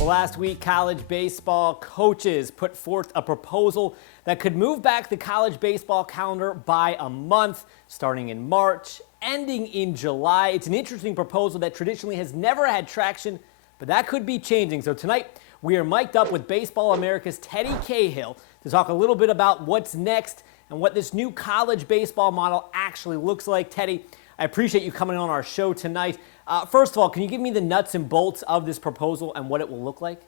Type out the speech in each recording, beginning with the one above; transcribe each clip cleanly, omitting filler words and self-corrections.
Well, last week, college baseball coaches put forth a proposal that could move back the college baseball calendar by a month, starting in March, ending in July. It's an interesting proposal that traditionally has never had traction, but that could be changing. So tonight, we are mic'd up with Baseball America's Teddy Cahill to talk a little bit about what's next and what this new college baseball model actually looks like. Teddy, I appreciate you coming on our show tonight. First of all, can you give me the nuts and bolts of this proposal and what it will look like?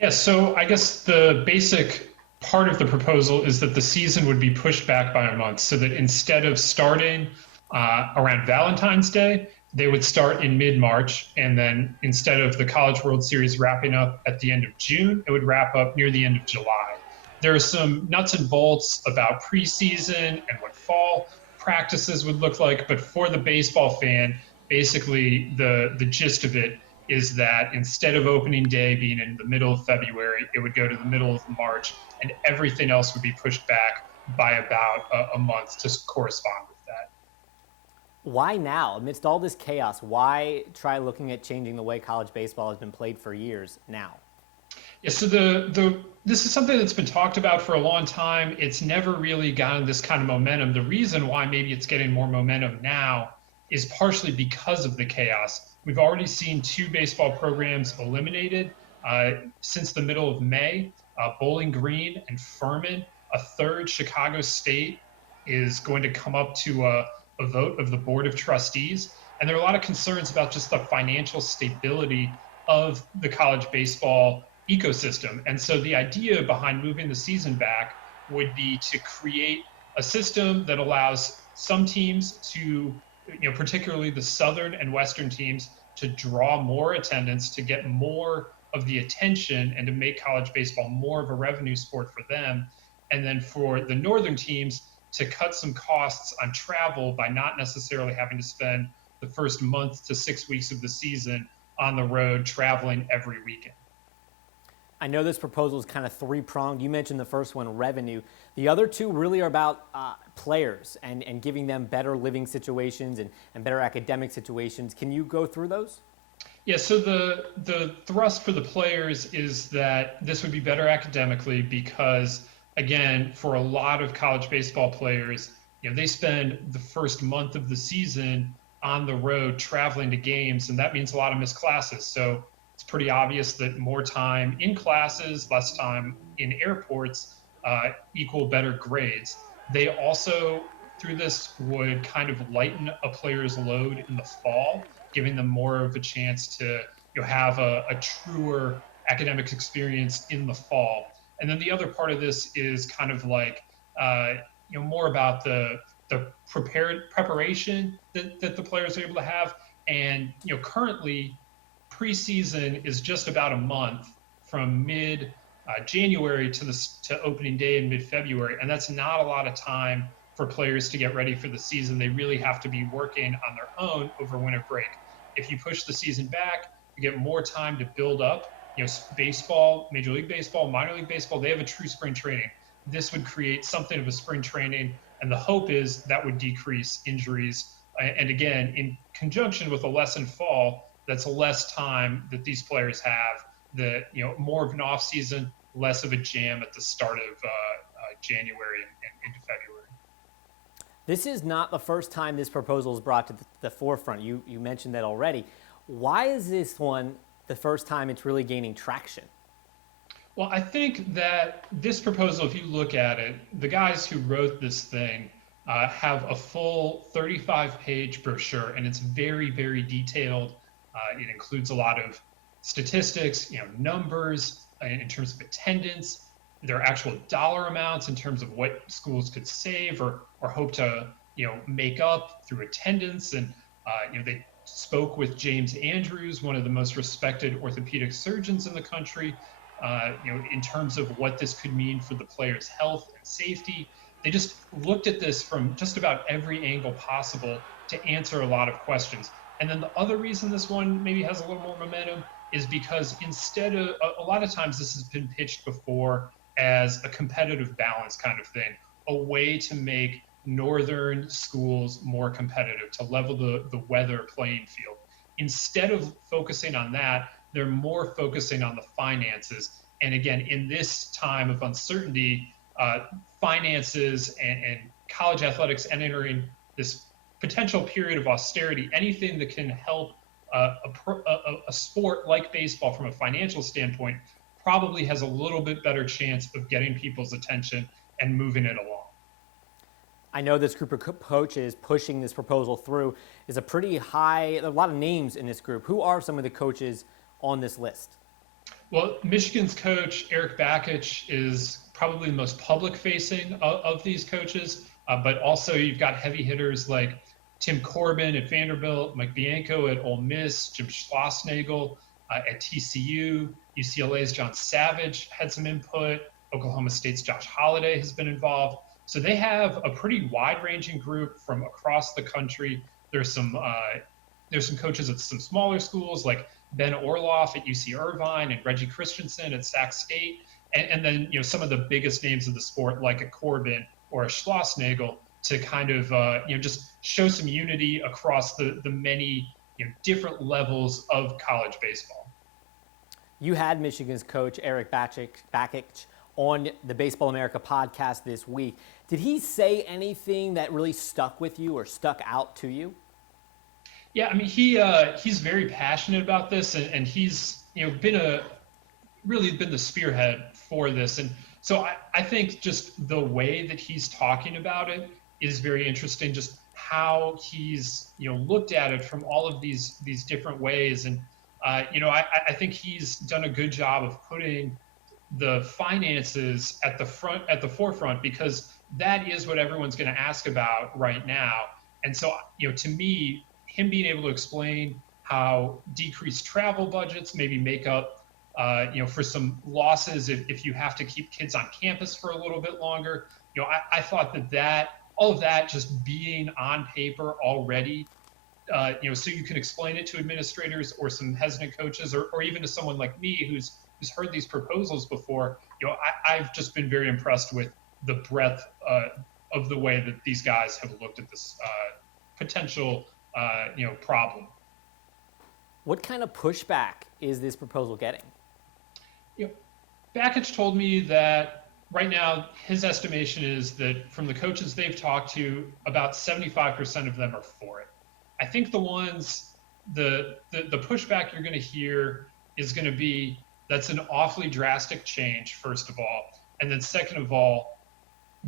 Yeah, so I guess the basic part of the proposal is that the season would be pushed back by a month so that instead of starting around Valentine's Day, they would start in mid-March. And then instead of the College World Series wrapping up at the end of June, it would wrap up near the end of July. There are some nuts and bolts about preseason and what fall practices would look like, but for the baseball fan, basically the gist of it is that instead of opening day being in the middle of February, it would go to the middle of March, and everything else would be pushed back by about a month to correspond with that. Why now? Amidst all this chaos, why try looking at changing the way college baseball has been played for years now? Yeah, so this is something that's been talked about for a long time. It's never really gotten this kind of momentum. The reason why maybe it's getting more momentum now is partially because of the chaos. We've already seen 2 baseball programs eliminated since the middle of May. Bowling Green and Furman. A third, Chicago State, is going to come up to a vote of the Board of Trustees. And there are a lot of concerns about just the financial stability of the college baseball ecosystem. And so the idea behind moving the season back would be to create a system that allows some teams to, particularly the Southern and Western teams, to draw more attendance, to get more of the attention, and to make college baseball more of a revenue sport for them. And then for the Northern teams to cut some costs on travel by not necessarily having to spend the first month to 6 weeks of the season on the road traveling every weekend. I know this proposal is kind of three-pronged. You mentioned the first one, revenue. The other two really are about players and giving them better living situations and better academic situations. Can you go through those? Yeah, so the thrust for the players is that this would be better academically because, again, for a lot of college baseball players, they spend the first month of the season on the road traveling to games, and that means a lot of missed classes. So it's pretty obvious that more time in classes, less time in airports equal better grades. They also, through this, would kind of lighten a player's load in the fall, giving them more of a chance to have a truer academic experience in the fall. And then the other part of this is kind of like more about the preparation that the players are able to have. And currently, preseason is just about a month from mid-January to opening day in mid-February, and that's not a lot of time for players to get ready for the season. They really have to be working on their own over winter break. If you push the season back, you get more time to build up. Baseball, Major League Baseball, minor league baseball, they have a true spring training. This would create something of a spring training, and the hope is that would decrease injuries. And again, in conjunction with a lessened fall, that's less time that these players have, more of an off season, less of a jam at the start of January and into February. This is not the first time this proposal is brought to the forefront. You mentioned that already. Why is this one the first time it's really gaining traction? Well, I think that this proposal, if you look at it, the guys who wrote this thing have a full 35-page brochure, and it's very, very detailed. It includes a lot of statistics, numbers in terms of attendance. There are actual dollar amounts in terms of what schools could save or hope to, make up through attendance. And, they spoke with James Andrews, one of the most respected orthopedic surgeons in the country, in terms of what this could mean for the players' health and safety. They just looked at this from just about every angle possible to answer a lot of questions. And then the other reason this one maybe has a little more momentum is because instead of a lot of times this has been pitched before as a competitive balance kind of thing, a way to make northern schools more competitive, to level the weather playing field. Instead of focusing on that, they're more focusing on the finances. And again, in this time of uncertainty, finances and college athletics entering this potential period of austerity, anything that can help a sport like baseball from a financial standpoint probably has a little bit better chance of getting people's attention and moving it along. I know this group of coaches pushing this proposal through is a pretty high, a lot of names in this group. Who are some of the coaches on this list? Well, Michigan's coach, Eric Bakich, is probably the most public-facing of these coaches, but also you've got heavy hitters like Tim Corbin at Vanderbilt, Mike Bianco at Ole Miss, Jim Schlossnagle at TCU, UCLA's John Savage had some input, Oklahoma State's Josh Holliday has been involved. So they have a pretty wide-ranging group from across the country. There's some coaches at some smaller schools like Ben Orloff at UC Irvine and Reggie Christensen at Sac State, and then some of the biggest names of the sport like a Corbin or a Schlossnagle to kind of just show some unity across the many different levels of college baseball. You had Michigan's coach Eric Bakich on the Baseball America podcast this week. Did he say anything that really stuck with you or stuck out to you? Yeah, I mean, he's very passionate about this, and he's really been the spearhead for this. And so I think just the way that he's talking about it is very interesting, just how he's looked at it from all of these different ways. And I think he's done a good job of putting the finances at the forefront, because that is what everyone's going to ask about right now. And so to me, him being able to explain how decreased travel budgets maybe make up for some losses if you have to keep kids on campus for a little bit longer, I thought that all of that just being on paper already, so you can explain it to administrators or some hesitant coaches, or even to someone like me who's heard these proposals before. I've just been very impressed with the breadth of the way that these guys have looked at this potential problem. What kind of pushback is this proposal getting? Bakich told me that right now his estimation is that from the coaches they've talked to, about 75% of them are for it. I think the pushback you're going to hear is going to be, that's an awfully drastic change, first of all. And then second of all,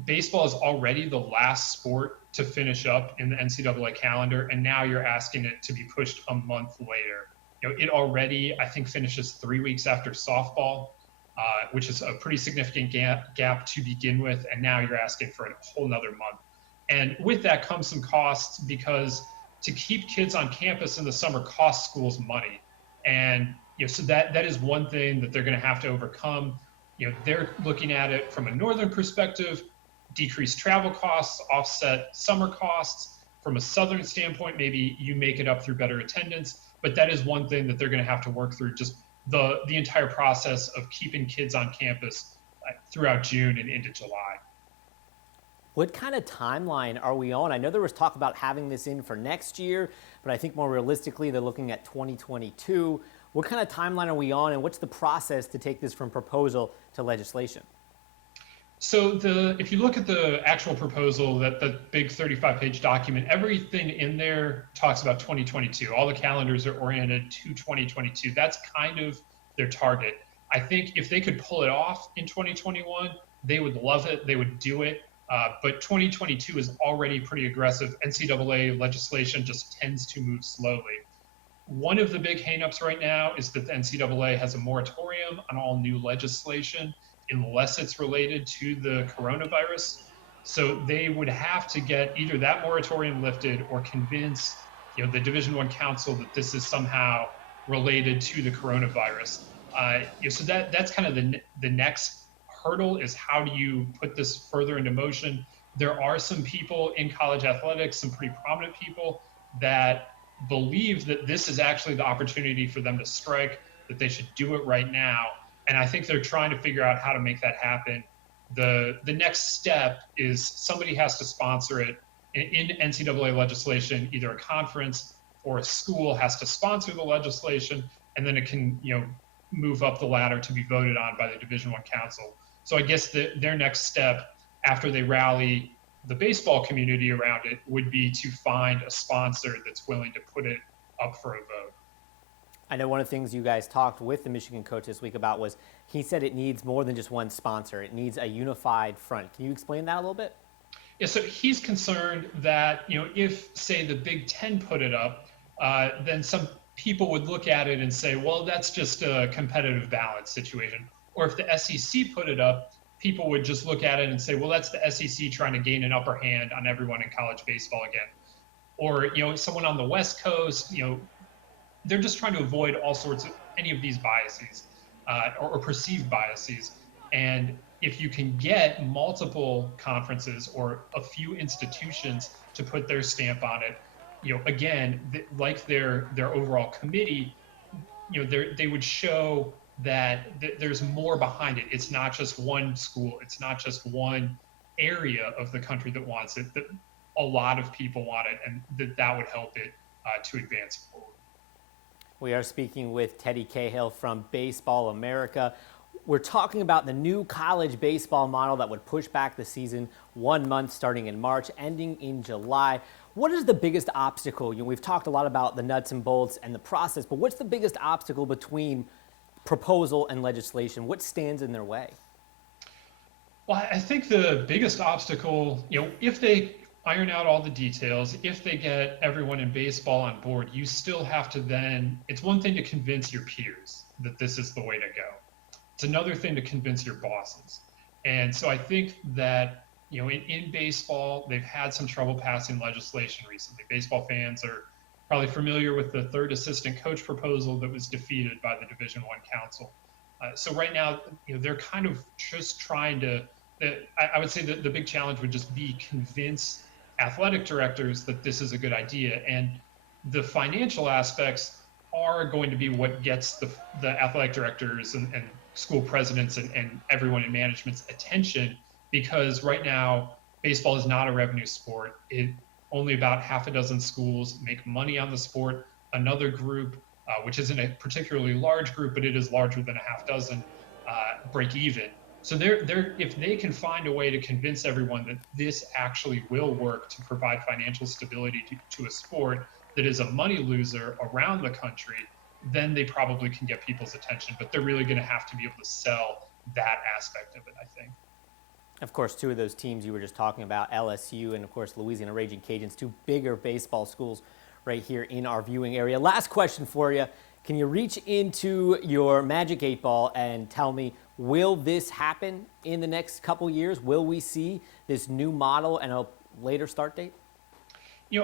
baseball is already the last sport to finish up in the NCAA calendar, and now you're asking it to be pushed a month later. It already, I think, finishes 3 weeks after softball, which is a pretty significant gap to begin with, and now you're asking for a whole nother month. And with that comes some costs, because to keep kids on campus in the summer costs schools money. And so that is one thing that they're going to have to overcome. They're looking at it from a northern perspective, decreased travel costs, offset summer costs. From a southern standpoint, maybe you make it up through better attendance, but that is one thing that they're going to have to work through, just the entire process of keeping kids on campus throughout June and into July. What kind of timeline are we on? I know there was talk about having this in for next year, but I think more realistically, they're looking at 2022. What kind of timeline are we on, and what's the process to take this from proposal to legislation? So if you look at the actual proposal, that the big 35-page document, everything in there talks about 2022. All the calendars are oriented to 2022. That's kind of their target. I think if they could pull it off in 2021, they would love it. They would do it. But 2022 is already pretty aggressive. NCAA legislation just tends to move slowly. One of the big hangups right now is that the NCAA has a moratorium on all new legislation unless it's related to the coronavirus. So they would have to get either that moratorium lifted or convince the Division I Council that this is somehow related to the coronavirus. So that's kind of the next hurdle, is how do you put this further into motion? There are some people in college athletics, some pretty prominent people, that believe that this is actually the opportunity for them to strike, that they should do it right now. And I think they're trying to figure out how to make that happen. The next step is somebody has to sponsor it in NCAA legislation. Either a conference or a school has to sponsor the legislation, and then it can, move up the ladder to be voted on by the Division I council. So I guess their next step after they rally the baseball community around it would be to find a sponsor that's willing to put it up for a vote. I know one of the things you guys talked with the Michigan coach this week about was he said it needs more than just one sponsor. It needs a unified front. Can you explain that a little bit? Yeah, so he's concerned that, if, say, the Big Ten put it up, then some people would look at it and say, well, that's just a competitive balance situation. Or if the SEC put it up, people would just look at it and say, well, that's the SEC trying to gain an upper hand on everyone in college baseball again. Or, someone on the West Coast, they're just trying to avoid all sorts of any of these biases or perceived biases. And if you can get multiple conferences or a few institutions to put their stamp on it, again, like their overall committee, they would show that there's more behind it. It's not just one school. It's not just one area of the country that wants it. That a lot of people want it, and that would help it to advance forward. We are speaking with Teddy Cahill from Baseball America. We're talking about the new college baseball model that would push back the season 1 month starting in March, ending in July. What is the biggest obstacle? We've talked a lot about the nuts and bolts and the process, but what's the biggest obstacle between proposal and legislation? What stands in their way? Well, I think the biggest obstacle, if they iron out all the details, if they get everyone in baseball on board, you still have to then, it's one thing to convince your peers that this is the way to go. It's another thing to convince your bosses. And so I think that, in baseball, they've had some trouble passing legislation recently. Baseball fans are probably familiar with the third assistant coach proposal that was defeated by the Division I council. So right now, they're kind of just trying to, I would say that the big challenge would just be convince athletic directors that this is a good idea. And the financial aspects are going to be what gets the athletic directors and school presidents and everyone in management's attention, because right now baseball is not a revenue sport. Only about half a dozen schools make money on the sport. Another group, which isn't a particularly large group, but it is larger than a half dozen, break even. So if they can find a way to convince everyone that this actually will work to provide financial stability to a sport that is a money loser around the country, then they probably can get people's attention. But they're really going to have to be able to sell that aspect of it, I think. Of course, two of those teams you were just talking about, LSU and, of course, Louisiana Raging Cajuns, two bigger baseball schools right here in our viewing area. Last question for you. Can you reach into your Magic 8 Ball and tell me, will this happen in the next couple years? Will we see this new model and a later start date?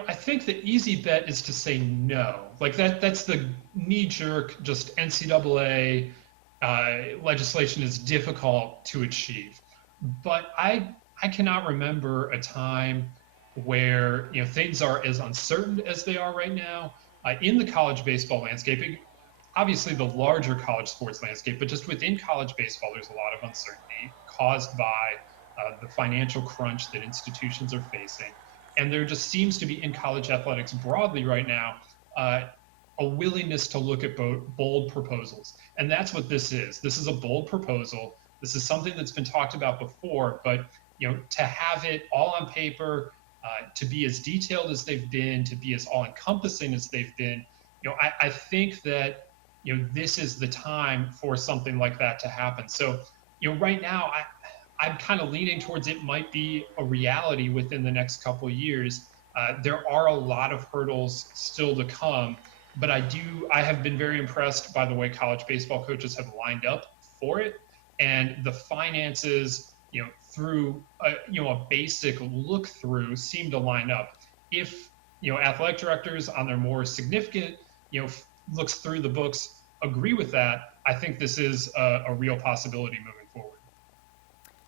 I think the easy bet is to say no. Like that's the knee-jerk, just NCAA legislation is difficult to achieve. But I cannot remember a time where things are as uncertain as they are right now in the college baseball landscape. Obviously, the larger college sports landscape, but just within college baseball, there's a lot of uncertainty caused by the financial crunch that institutions are facing. And there just seems to be in college athletics broadly right now a willingness to look at bold proposals. And that's what this is. This is a bold proposal. This is something that's been talked about before, but to have it all on paper, to be as detailed as they've been, to be as all-encompassing as they've been, I think that this is the time for something like that to happen. So right now I'm kind of leaning towards it might be a reality within the next couple of years. There are a lot of hurdles still to come, but I have been very impressed by the way college baseball coaches have lined up for it, and the finances, through a basic look through seem to line up. If athletic directors on their more significant looks through the books agree with that, I think this is a real possibility moving forward.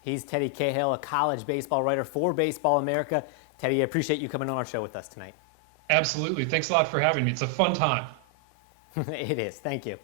He's Teddy Cahill, a college baseball writer for Baseball America. Teddy, I appreciate you coming on our show with us tonight. Absolutely. Thanks a lot for having me. It's a fun time. It is. Thank you.